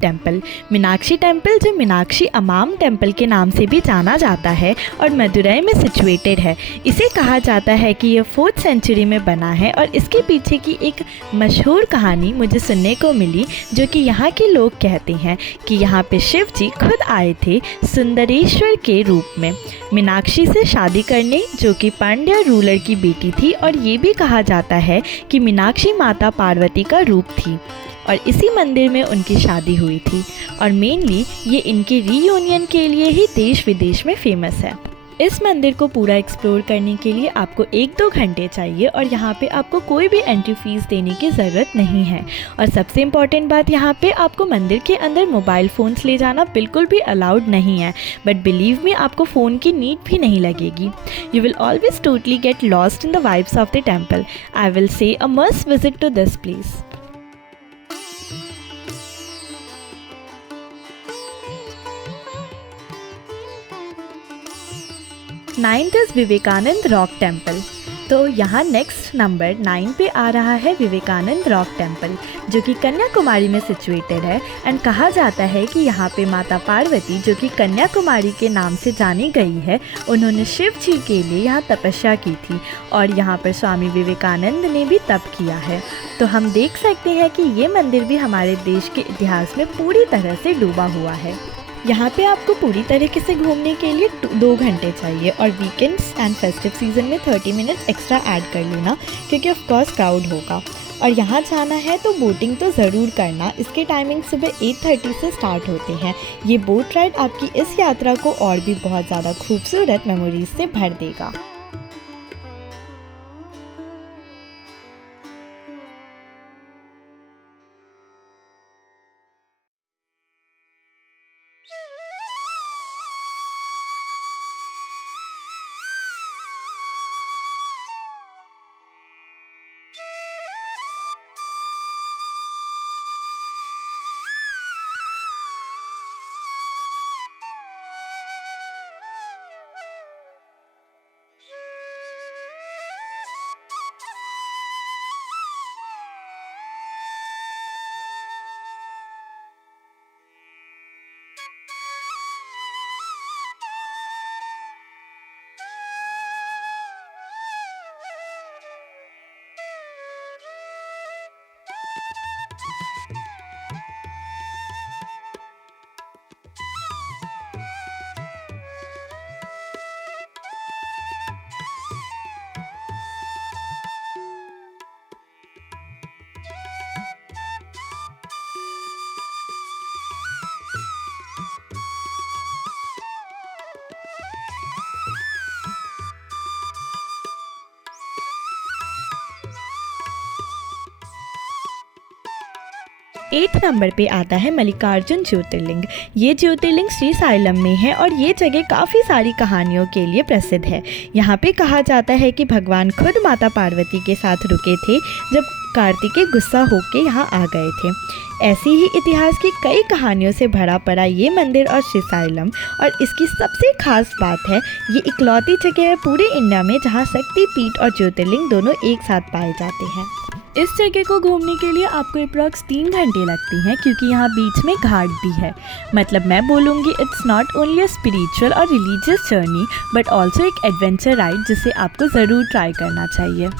Temple. Meenakshi temple जो Meenakshi अम्माम temple के नाम से भी जाना जाता है और मदुरई में सिचुएटेड है। इसे कहा जाता है कि यह 4th सेंचुरी में बना है और इसके पीछे की एक मशहूर कहानी मुझे सुनने को मिली, जो कि यहाँ के लोग कहते हैं कि यहाँ पे शिव जी खुद आए थे सुंदरेश्वर के रूप में मीनाक्षी से शादी करने, जो कि पांड्या रूलर की बेटी थी। और ये भी कहा जाता है कि मीनाक्षी माता पार्वती का रूप थी और इसी मंदिर में उनकी शादी हुई थी। और मेनली ये इनके रीयूनियन के लिए ही देश विदेश में फेमस है। इस मंदिर को पूरा एक्सप्लोर करने के लिए आपको 1-2 घंटे चाहिए और यहाँ पे आपको कोई भी एंट्री फीस देने की ज़रूरत नहीं है। और सबसे इम्पॉर्टेंट बात, यहाँ पे आपको मंदिर के अंदर मोबाइल फ़ोन्स ले जाना बिल्कुल भी अलाउड नहीं है। बट बिलीव मी, आपको फ़ोन की नीड भी नहीं लगेगी। You will always totally get lost in the vibes of the temple. I will say a must visit to this place. 9th is Vivekananda rock temple. तो यहाँ next number 9 पे आ रहा है विवेकानंद रॉक टेम्पल, जो कि कन्याकुमारी में सिचुएटेड है। एंड कहा जाता है कि यहाँ पे माता पार्वती, जो कि कन्याकुमारी के नाम से जानी गई है, उन्होंने शिव जी के लिए यहाँ तपस्या की थी और यहाँ पर स्वामी विवेकानंद ने भी तप किया है। तो हम देख सकते हैं कि ये मंदिर भी हमारे देश के इतिहास में पूरी तरह से डूबा हुआ है। यहाँ पे आपको पूरी तरीके से घूमने के लिए 2 घंटे चाहिए और वीकेंड्स एंड फेस्टिव सीजन में 30 मिनट्स एक्स्ट्रा ऐड कर लेना, क्योंकि ऑफ कोर्स क्राउड होगा। और यहाँ जाना है तो बोटिंग तो ज़रूर करना। इसके टाइमिंग सुबह 8:30 से स्टार्ट होते हैं। ये बोट राइड आपकी इस यात्रा को और भी बहुत ज़्यादा खूबसूरत मेमोरीज से भर देगा। एट नंबर पे आता है मल्लिकार्जुन ज्योतिर्लिंग। ये ज्योतिर्लिंग श्री साइलम में है और ये जगह काफ़ी सारी कहानियों के लिए प्रसिद्ध है। यहाँ पे कहा जाता है कि भगवान खुद माता पार्वती के साथ रुके थे जब कार्तिकेय गुस्सा होकर यहाँ आ गए थे। ऐसी ही इतिहास की कई कहानियों से भरा पड़ा ये मंदिर और श्री साइलम, और इसकी सबसे खास बात है ये इकलौती जगह है पूरे इंडिया में जहाँ शक्तिपीठ और ज्योतिर्लिंग दोनों एक साथ पाए जाते हैं। इस जगह को घूमने के लिए आपको अप्रॉक्स 3 घंटे लगती हैं, क्योंकि यहाँ बीच में घाट भी है। मतलब मैं बोलूँगी it's not only a spiritual और रिलीजियस जर्नी बट ऑल्सो एक एडवेंचर राइड, जिसे आपको ज़रूर ट्राई करना चाहिए।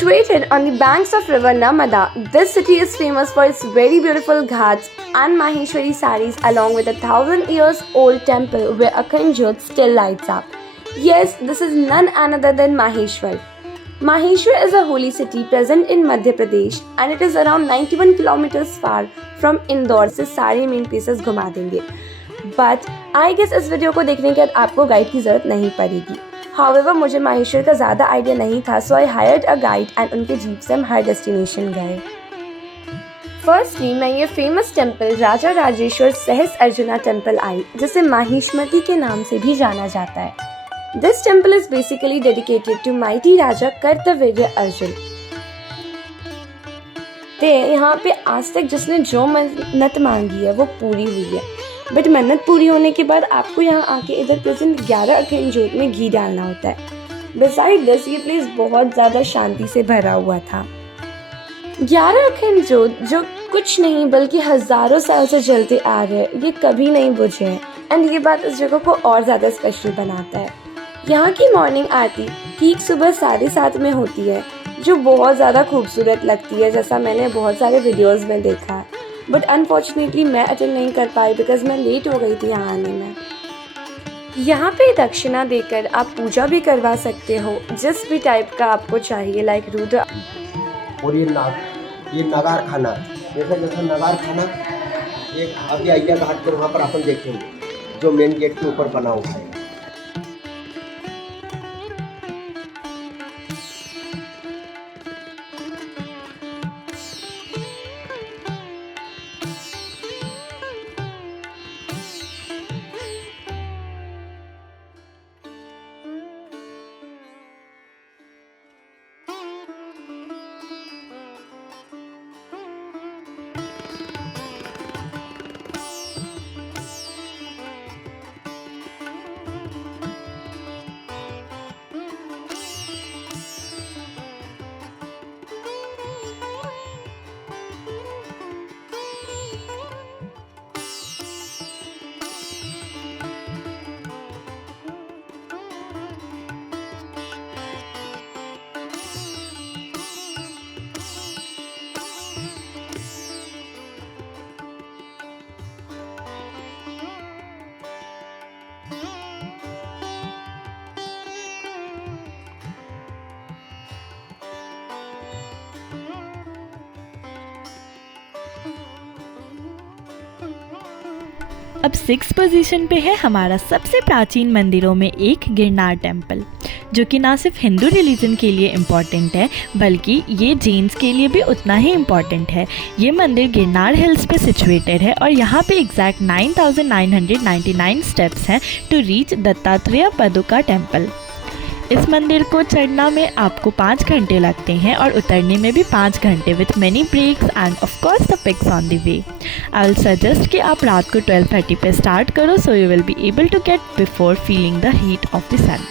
Situated on the banks of river Narmada, this city is famous for its very beautiful ghats and Maheshwari saris along with a 1,000 years old temple where Akhand Jyot still lights up. Yes, this is none other than Maheshwar. Maheshwar is a holy city present in Madhya Pradesh and it is around 91 kilometers far from Indore. से सारे main places घुमा देंगे, but I guess इस video को देखने के बाद आपको गाइड की ज़रूरत नहीं पड़ेगी. हाउएवर मुझे माहेश्वर का ज़्यादा आइडिया नहीं था, so I hired a guide and उनके जीप से हम हर डेस्टिनेशन गए. फर्स्टली मैं ये फेमस टेम्पल राजा राजेश्वर सहस अर्जुना टेम्पल आई, जिसे माहिष्मति के नाम से भी जाना जाता है. This temple is basically dedicated to mighty Raja Kartavirya Arjun. यहाँ पे आज तक जिसने जो मन्नत मांगी है वो पूरी हुई है, बट मन्नत पूरी होने के बाद आपको यहाँ आके इधर प्रेजेंट 11 अखंड ज्योत में घी डालना होता है. बिसाइड दिस ये प्लेस बहुत ज़्यादा शांति से भरा हुआ था. 11 अखंड ज्योत जो कुछ नहीं बल्कि हज़ारों साल से जलते आ रहे हैं, ये कभी नहीं बुझे हैं एंड ये बात इस जगह को और ज़्यादा स्पेशल बनाता है. यहाँ की मॉर्निंग आरती ठीक सुबह 7:30 में होती है, जो बहुत ज़्यादा खूबसूरत लगती है, जैसा मैंने बहुत सारे वीडियोस में देखा है. बट अनफॉर्चुनेटली मैं अटेंड नहीं कर पाई बिकॉज मैं लेट हो गई थी यहाँ आने में. यहाँ पे दक्षिणा देकर आप पूजा भी करवा सकते हो जिस भी टाइप का आपको चाहिए, लाइक रुद्र. और ये नगार खाना, जैसा नगार खाना एक अभी अय्या घाट पर वहाँ पर अपन देखेंगे जो मेन गेट के ऊपर बना हुआ है. अब 6 पोजीशन पे है हमारा सबसे प्राचीन मंदिरों में एक गिरनार टेम्पल, जो कि ना सिर्फ हिंदू रिलीजन के लिए इम्पॉर्टेंट है बल्कि ये जैन्स के लिए भी उतना ही इम्पॉर्टेंट है. ये मंदिर गिरनार हिल्स पे सिचुएटेड है और यहाँ पे एग्जैक्ट 9,999 स्टेप्स हैं टू रीच दत्तात्रेय पदुका टेम्पल. इस मंदिर को चढ़ना में आपको 5 घंटे लगते हैं और उतरने में भी 5 घंटे with many breaks and of course the pics on the way. I will suggest कि आप रात को 12:30 पे स्टार्ट करो so you will be able to get before feeling the heat of the sun.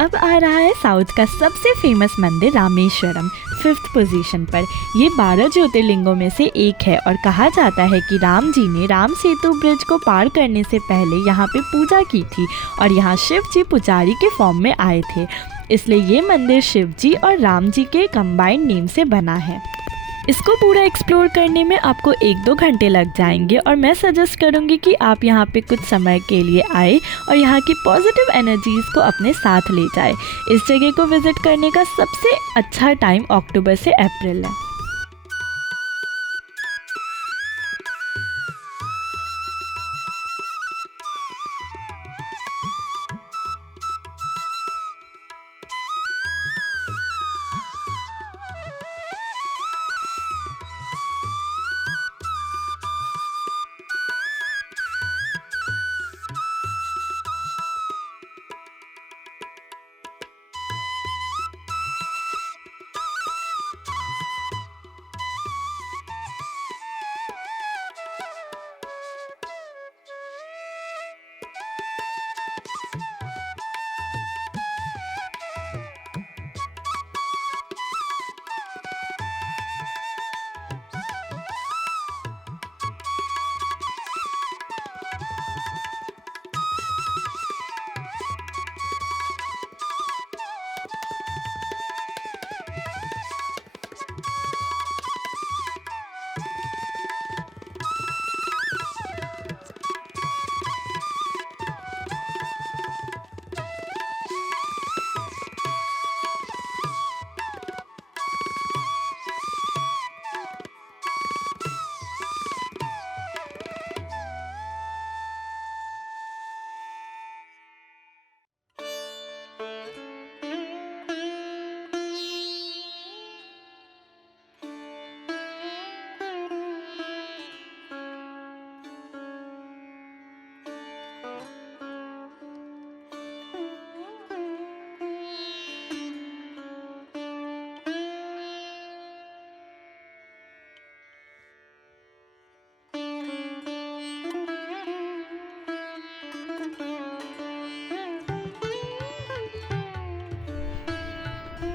अब आ रहा है साउथ का सबसे फेमस मंदिर रामेश्वरम, 5th पोजीशन पर। ये 12 ज्योतिर्लिंगों में से एक है और कहा जाता है कि राम जी ने राम सेतु ब्रिज को पार करने से पहले यहाँ पे पूजा की थी और यहाँ शिव जी पुजारी के फॉर्म में आए थे, इसलिए ये मंदिर शिव जी और राम जी के कंबाइंड नेम से बना है। इसको पूरा एक्सप्लोर करने में आपको 1-2 घंटे लग जाएंगे और मैं सजेस्ट करूँगी कि आप यहाँ पे कुछ समय के लिए आए और यहाँ की पॉजिटिव एनर्जीज़ को अपने साथ ले जाए। इस जगह को विज़िट करने का सबसे अच्छा टाइम अक्टूबर से अप्रैल है।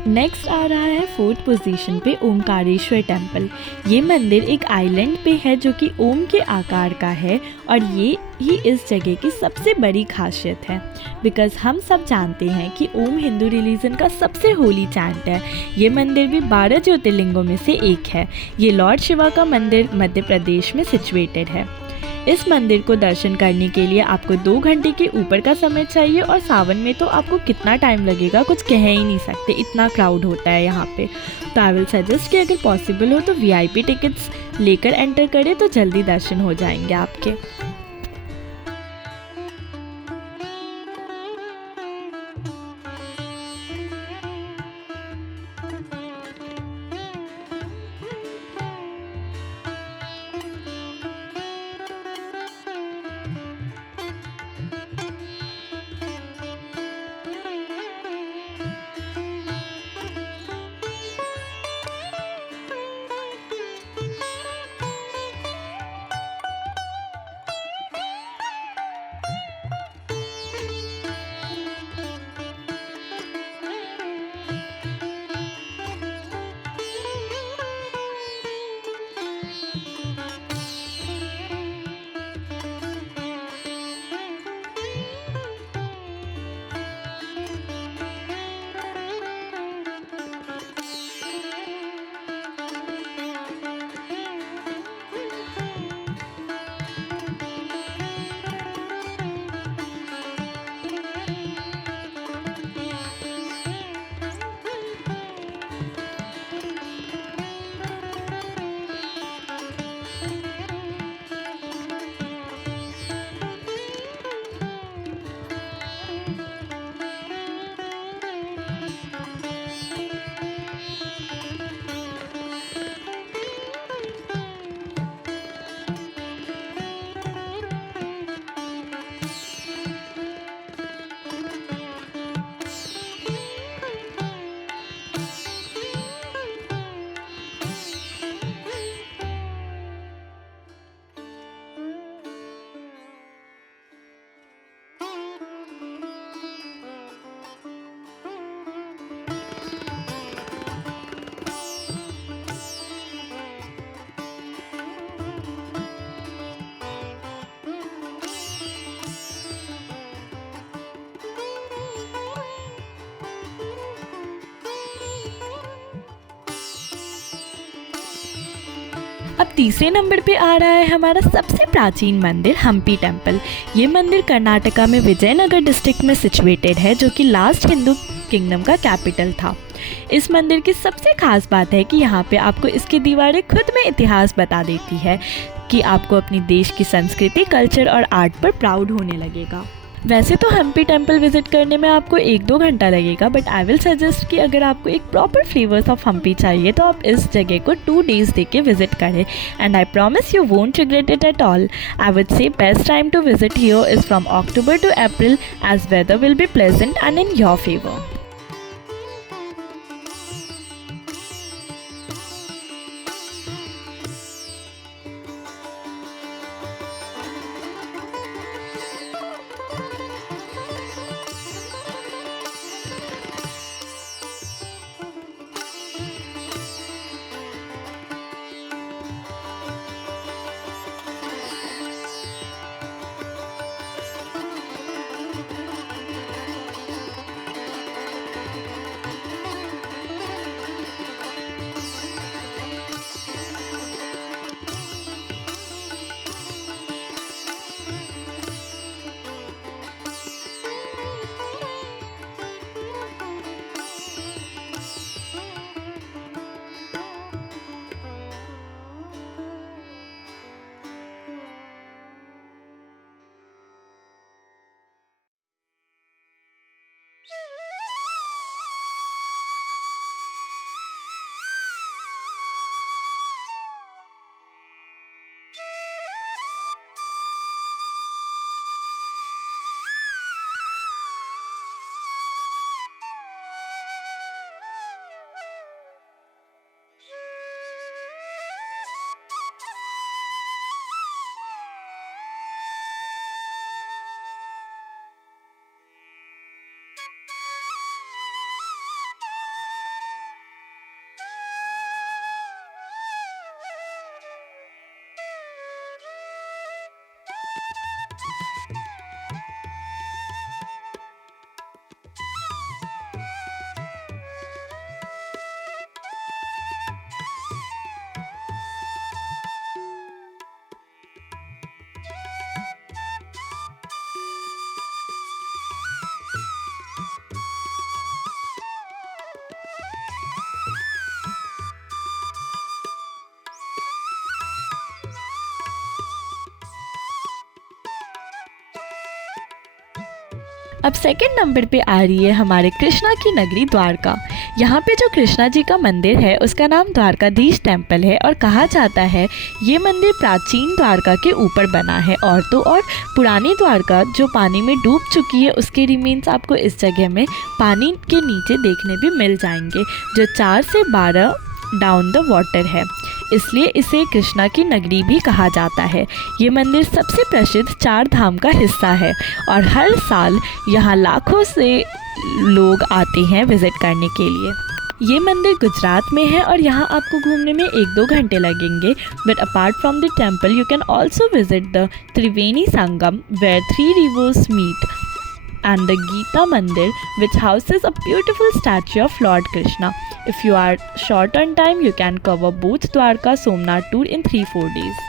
नेक्स्ट आ रहा है 4th पोजीशन पे ओमकारेश्वर टेम्पल। ये मंदिर एक आइलैंड पे है जो कि ओम के आकार का है और ये ही इस जगह की सबसे बड़ी खासियत है, बिकॉज़ हम सब जानते हैं कि ओम हिंदू रिलीजन का सबसे होली चैंट है। ये मंदिर भी 12 ज्योतिर्लिंगों में से एक है। ये लॉर्ड शिवा का मंदिर मध्य प्रदेश में सिचुएटेड है। इस मंदिर को दर्शन करने के लिए आपको 2 घंटे के ऊपर का समय चाहिए और सावन में तो आपको कितना टाइम लगेगा कुछ कह ही नहीं सकते, इतना क्राउड होता है यहाँ पे। तो आई विल सजेस्ट कि अगर पॉसिबल हो तो वीआईपी टिकट्स लेकर एंटर करें तो जल्दी दर्शन हो जाएंगे आपके। अब तीसरे नंबर पे आ रहा है हमारा सबसे प्राचीन मंदिर हम्पी टेम्पल। ये मंदिर कर्नाटका में विजयनगर डिस्ट्रिक्ट में सिचुएटेड है, जो कि लास्ट हिंदू किंगडम का कैपिटल था। इस मंदिर की सबसे खास बात है कि यहाँ पे आपको इसकी दीवारें खुद में इतिहास बता देती है कि आपको अपनी देश की संस्कृति, कल्चर और आर्ट पर प्राउड होने लगेगा। वैसे तो हम्पी टेम्पल विजिट करने में आपको 1-2 घंटा लगेगा, बट आई विल सजेस्ट कि अगर आपको एक प्रॉपर फ्लेवर्स ऑफ हम्पी चाहिए तो आप इस जगह को 2 डेज दे के विजिट करें, and I promise you won't regret it at all. I would say best time to visit here is from October to April, as weather will be pleasant and in your favour. अब second number पे आ रही है हमारे कृष्णा की नगरी द्वारका। यहाँ पे जो कृष्णा जी का मंदिर है उसका नाम द्वारकाधीश टेम्पल है, और कहा जाता है ये मंदिर प्राचीन द्वारका के ऊपर बना है। और तो और पुरानी द्वारका जो पानी में डूब चुकी है उसके रिमेन्स आपको इस जगह में पानी के नीचे देखने भी मिल जाएंगे, जो 4 से 12 डाउन द वाटर है, इसलिए इसे कृष्णा की नगरी भी कहा जाता है। ये मंदिर सबसे प्रसिद्ध 4 धाम का हिस्सा है और हर साल यहाँ लाखों से लोग आते हैं विजिट करने के लिए। ये मंदिर गुजरात में है और यहाँ आपको घूमने में 1-2 घंटे लगेंगे, but apart from the temple you can also visit the Triveni Sangam where 3 rivers meet, and the Geeta Mandir, which houses a beautiful statue of Lord Krishna. If you are short on time, you can cover both Dwarka Somnath tour in 3-4 days.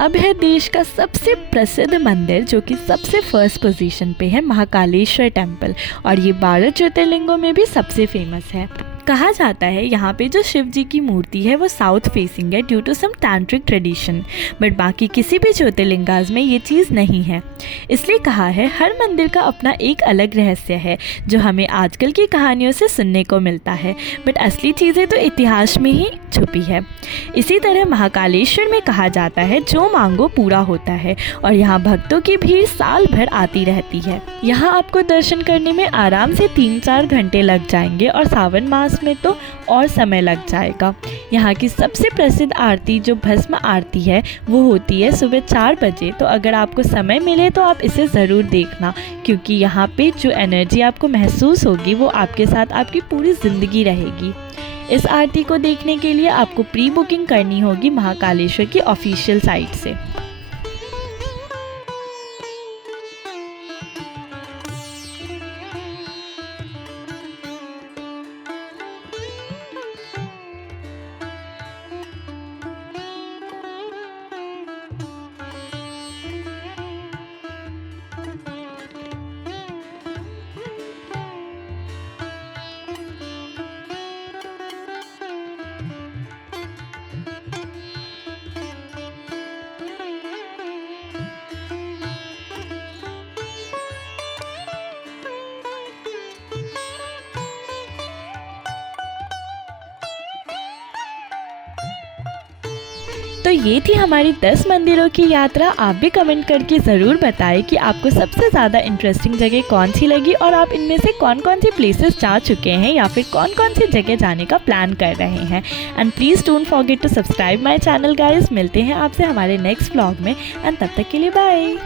अब है देश का सबसे प्रसिद्ध मंदिर जो कि सबसे फर्स्ट पोजीशन पे है, महाकालेश्वर टेम्पल, और ये 12 ज्योतिर्लिंगों में भी सबसे फेमस है। कहा जाता है यहाँ पे जो शिव जी की मूर्ति है वो साउथ फेसिंग है ड्यू टू सम तांत्रिक ट्रेडिशन, बट बाकी किसी भी ज्योतिर्लिंगाज में ये चीज़ नहीं है। इसलिए कहा है हर मंदिर का अपना एक अलग रहस्य है जो हमें आजकल की कहानियों से सुनने को मिलता है, बट असली चीज़ें तो इतिहास में ही छुपी है। इसी तरह महाकालेश्वर में कहा जाता है जो मांगो पूरा होता है और यहाँ भक्तों की भीड़ साल भर आती रहती है। यहाँ आपको दर्शन करने में आराम से 3-4 घंटे लग जाएंगे और सावन मास में तो और समय लग जाएगा। यहाँ की सबसे प्रसिद्ध आरती जो भस्म आरती है वो होती है सुबह 4 बजे, तो अगर आपको समय मिले तो आप इसे ज़रूर देखना, क्योंकि यहाँ पे जो एनर्जी आपको महसूस होगी वो आपके साथ आपकी पूरी ज़िंदगी रहेगी। इस आरती को देखने के लिए आपको प्री बुकिंग करनी होगी महाकालेश्वर की ऑफिशियल साइट से। तो ये थी हमारी 10 मंदिरों की यात्रा। आप भी कमेंट करके ज़रूर बताएं कि आपको सबसे ज़्यादा इंटरेस्टिंग जगह कौन सी लगी और आप इनमें से कौन कौन सी प्लेसेस जा चुके हैं या फिर कौन कौन सी जगह जाने का प्लान कर रहे हैं। And please don't forget to subscribe my channel guys. मिलते हैं आपसे हमारे नेक्स्ट व्लॉग में, एंड तब तक के लिए बाय।